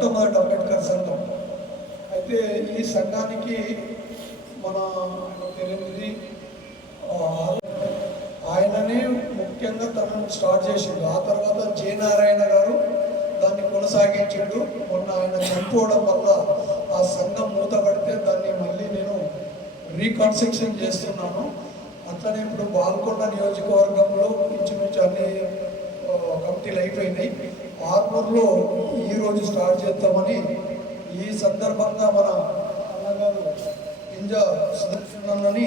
మొట్టమొదటి అంబేద్కర్ సంఘం. అయితే ఈ సంఘానికి మన తెలియనిది ఆయననే ముఖ్యంగా తనను స్టార్ట్ చేసిండు. ఆ తర్వాత జె నారాయణ గారు దాన్ని కొనసాగించిండు. మొన్న ఆయన చనిపోవడం వల్ల ఆ సంఘం మూతపడితే దాన్ని మళ్ళీ నేను రీకన్స్ట్రక్షన్ చేస్తున్నాను. అట్లనే ఇప్పుడు బాల్కొండ నియోజకవర్గంలో ఇంచుమించు అన్ని కమిటీలు అయిపోయినాయి. ఆర్మూర్లో ఈరోజు స్టార్ట్ చేద్దామని ఈ సందర్భంగా మన అన్నగారు ఇంజా సుదర్శనని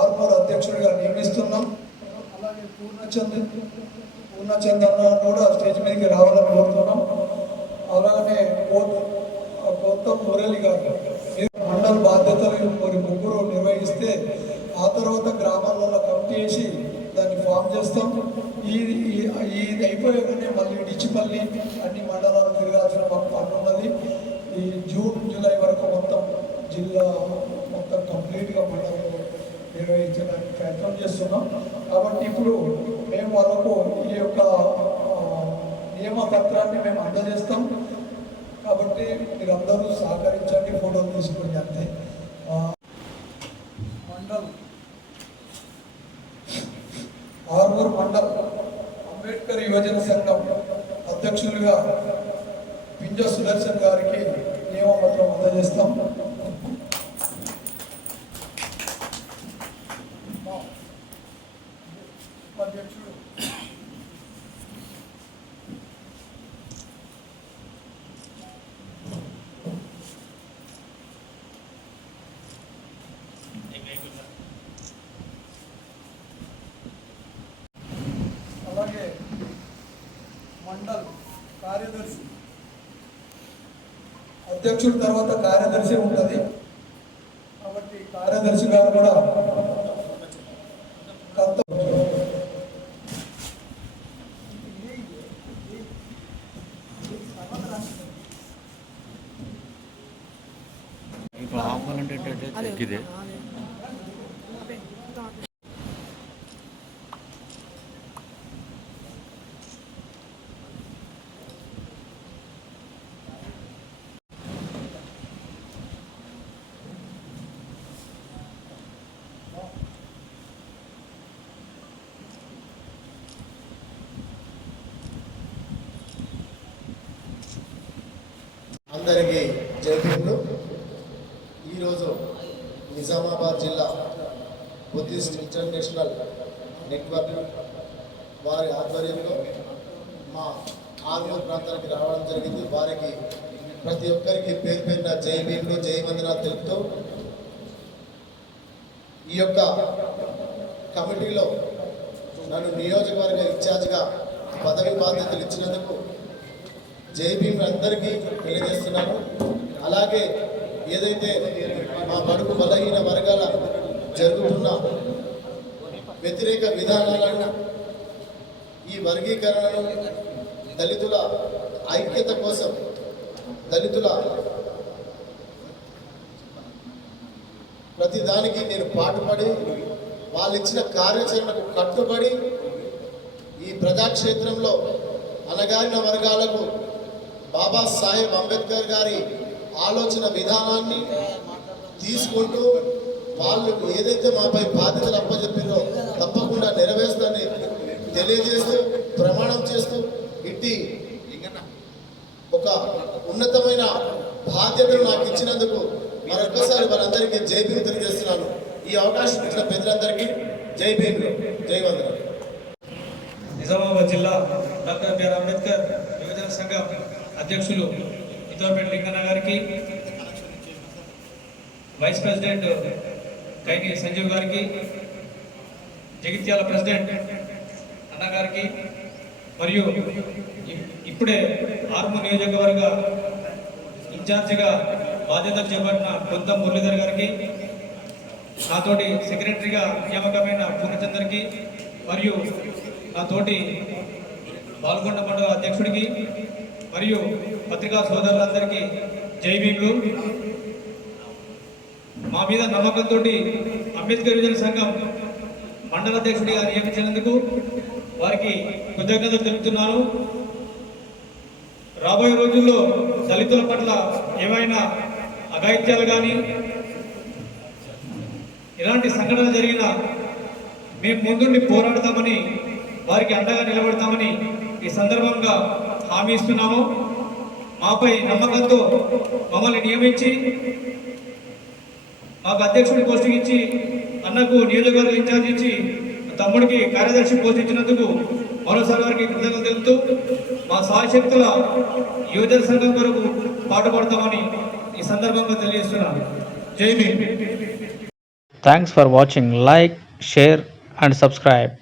ఆర్మూర్ అధ్యక్షుడిగా నియమిస్తున్నాం. అలాగే పూర్ణచంద్ అన్న కూడా స్టేజ్ మీదకి రావాలని కోరుతున్నాం. అలాగనే గౌతమ్ మురళి గారు మండల బాధ్యతలు మరి ముగ్గురు నిర్వహిస్తే ఆ తర్వాత గ్రామాలలో కమిటీ వేసి దాన్ని ఫామ్ చేస్తాం. ఇది అయిపోయాకనే మళ్ళీ డిచ్చిపల్లి అన్ని మండలాలు తిరగాల్సిన మాకు పని ఉన్నది. ఈ జూన్ జూలై వరకు మొత్తం జిల్లా మొత్తం కంప్లీట్గా మండలం నిర్వహించడానికి ప్రయత్నం చేస్తున్నాం. కాబట్టి ఇప్పుడు మేము వాళ్ళకు ఈ యొక్క నియమ పత్రాన్ని మేము అందజేస్తాం. కాబట్టి మీరందరూ సహకరించండి, ఫోటోలు తీసుకుని అంతే. మండల్ ఆర్మూర్ మండల్ అంబేద్కర్ యువజన సంఘం అధ్యక్షులుగా పింజ సుదర్శన్ గారికి నియమపత్రం అందజేస్తాం. అధ్యక్షుడు అలాగే మండల్ కార్యదర్శి, అధ్యక్షుడి తర్వాత కార్యదర్శి ఉంటుంది. కాబట్టి కార్యదర్శి గారు కూడా తగ్గిదే. అందరికీ జై భీములు. ఈరోజు నిజామాబాద్ జిల్లా బుద్ధిస్ట్ ఇంటర్నేషనల్ నెట్వర్క్ వారి ఆధ్వర్యంలో మా ఆర్మూర్ ప్రాంతానికి రావడం జరిగింది. వారికి ప్రతి ఒక్కరికి పేరు పేరున జై భీములు, జై వందనాలు తెలుపుతూ ఈ యొక్క కమిటీలో నన్ను నియోజకవర్గ ఇన్ఛార్జ్గా పదవి బాధ్యతలు ఇచ్చినందుకు జై భీములు అందరికీ తెలియజేస్తున్నాను. అలాగే ఏదైతే మా బడుగు బలహీన వర్గాల జరుగుతున్న వ్యతిరేక విధానాలను, ఈ వర్గీకరణను, దళితుల ఐక్యత కోసం, దళితుల ప్రతిదానికి నేను పాటుపడి వాళ్ళు ఇచ్చిన కార్యాచరణకు కట్టుబడి ఈ ప్రజాక్షేత్రంలో అణగారిన వర్గాలకు బాబాసాహెబ్ అంబేద్కర్ గారి ఆలోచన విధానాన్ని తీసుకుంటూ వాళ్ళు ఏదైతే మాపై బాధ్యతలు అప్పచెప్పారో తప్పకుండా నెరవేరుస్తానని తెలియజేస్తూ ప్రమాణం చేస్తూ ఇట్టి ఒక ఉన్నతమైన బాధ్యతను నాకు ఇచ్చినందుకు మరొక్కసారి వారందరికీ జై భీమ్ తెలియజేస్తున్నాను. ఈ అవకాశం ఇచ్చిన పెద్దలందరికీ జై భీమ్, జై వందనాలు. నిజామాబాద్ జిల్లా డాక్టర్ బిఆర్ అంబేద్కర్ యువజన సంఘం అధ్యక్షులు ఇతోపేట లింగన్న గారికి, వైస్ ప్రెసిడెంట్ కైని సంజీవ్ గారికి, జగిత్యాల ప్రెసిడెంట్ అన్నగారికి, మరియు ఇప్పుడే ఆర్మూర్ నియోజకవర్గ ఇన్ఛార్జిగా బాధ్యతలు చేపట్టిన కొంత మురళీధర్ గారికి, నాతోటి సెక్రటరీగా నియామకమైన పూర్ణచందర్కి, మరియు నాతోటి బాల్కొండ మండల అధ్యక్షుడికి మరియు పత్రికా సోదరులందరికీ జై భీములు. మా మీద నమ్మకంతో అంబేద్కర్ యువజన సంఘం మండల అధ్యక్షుడిగా నియమించినందుకు వారికి కృతజ్ఞతలు తెలుపుతున్నాను. రాబోయే రోజుల్లో దళితుల పట్ల ఏమైనా అఘాయిత్యాలు కానీ ఇలాంటి సంఘటన జరిగినా మేము ముందుండి పోరాడతామని, వారికి అండగా నిలబడతామని ఈ సందర్భంగా హామీ ఇస్తున్నాము. మాపై నమ్మకంతో మమ్మల్ని నియమించి మాకు అధ్యక్షుడి పోస్టింగ్ ఇచ్చి, అన్నకు నియోజకవర్గ ఇన్ఛార్జ్ ఇచ్చి, తమ్ముడికి కార్యదర్శి పోస్ట్ ఇచ్చినందుకు మరోసారి వారికి కృతజ్ఞతలు తెలుపుతూ మా సాయశక్తుల యువజన సంఘం కొరకు పాటుపడతామని ఈ సందర్భంగా తెలియజేస్తున్నాను. జై Bhim. Thanks for watching. Like, share and subscribe.